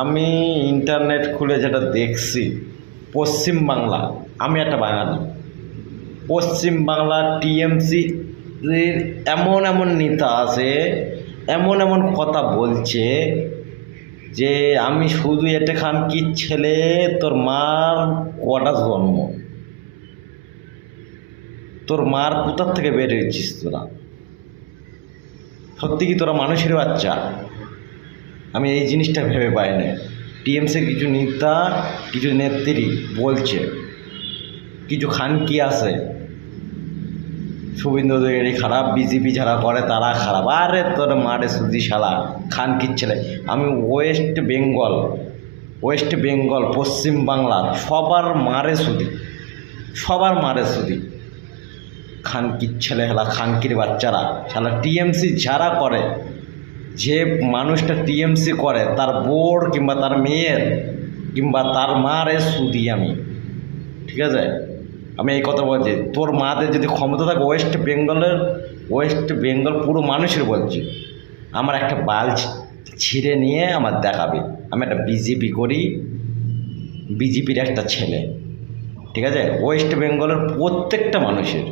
আমি ইন্টারনেট খুলে যেটা দেখছি, পশ্চিমবাংলা, আমি একটা বাঙালি, পশ্চিমবাংলা টিএমসি এর এমন এমন নেতা আছে, এমন এমন কথা বলছে যে আমি শুধু এটা খান কি ছেলে, তোর মার কটা জন্ম, তোর মার কোথার থেকে বের হয়েছিস তোরা, সত্যি কি তোরা মানুষের বাচ্চা? আমি এই জিনিসটা ভেবে পাই না। টিএমসির কিছু নেতা, কিছু নেত্রী বলছে, কিছু খানকি আছে, শুভেন্দু অধিকারী খারাপ, বিজেপি যারা করে তারা খারাপ। আরে তোর মারে সুদি শালা খানকির ছেলে। আমি ওয়েস্ট বেঙ্গল পশ্চিমবাংলার সবার মারে সুদি, সবার মারে সুদি খানকির ছেলে হেলা, খানকির বাচ্চারা শালা। টিএমসি যারা করে, যে মানুষটা টিএমসি করে তার বোর কিংবা তার মেয়ের কিংবা তার মারে সুদি আমি, ঠিক আছে? আমি এই কথা বলছি, তোর মাদের যদি ক্ষমতা থাকে, ওয়েস্ট বেঙ্গল পুরো মানুষের বলছি, আমার একটা বাল ছিঁড়ে নিয়ে আমার দেখাবে আমি একটা বিজেপি করি, বিজেপির একটা ছেলে, ঠিক আছে? ওয়েস্ট বেঙ্গলের প্রত্যেকটা মানুষের,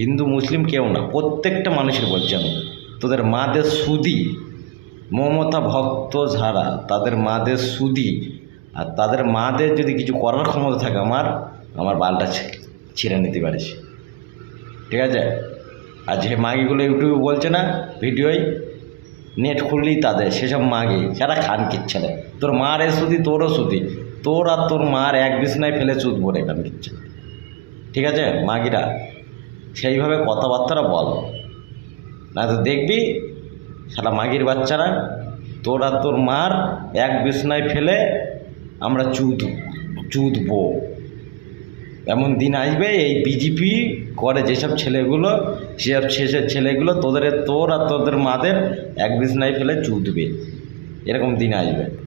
হিন্দু মুসলিম কেউ না, প্রত্যেকটা মানুষের বলছি আমি, তোদের মাদের সুদি, মমতা ভক্ত যারা তাদের মাদের সুদি, আর তাদের মাদের যদি কিছু করার ক্ষমতা থাকে আমার বালটা ছিঁড়ে নিতে পারিস, ঠিক আছে? আর যে মাগিগুলো ইউটিউবে বলছে না, ভিডিওয় নেট খুললেই তাদের সেসব মাগি, যারা খানকির ছেলে, তোর মার এ সুদি, তোরও সুদি, তোর আর তোর মার এক বিছনায় ফেলে চুদবো রে খানকির ছেলে, ঠিক আছে? মাগিরা সেইভাবে কথাবার্তারা বল, না তো দেখবি সারা মাগির বাচ্চারা তোর আর তোর মার এক বিছনায় ফেলে আমরা চুদবো। এমন দিন আসবে, এই বিজেপি করে যেসব ছেলেগুলো, সেসব ছেলেগুলো তোর আর তোদের মাদের এক বিছনায় ফেলে চুদবে, এরকম দিন আসবে।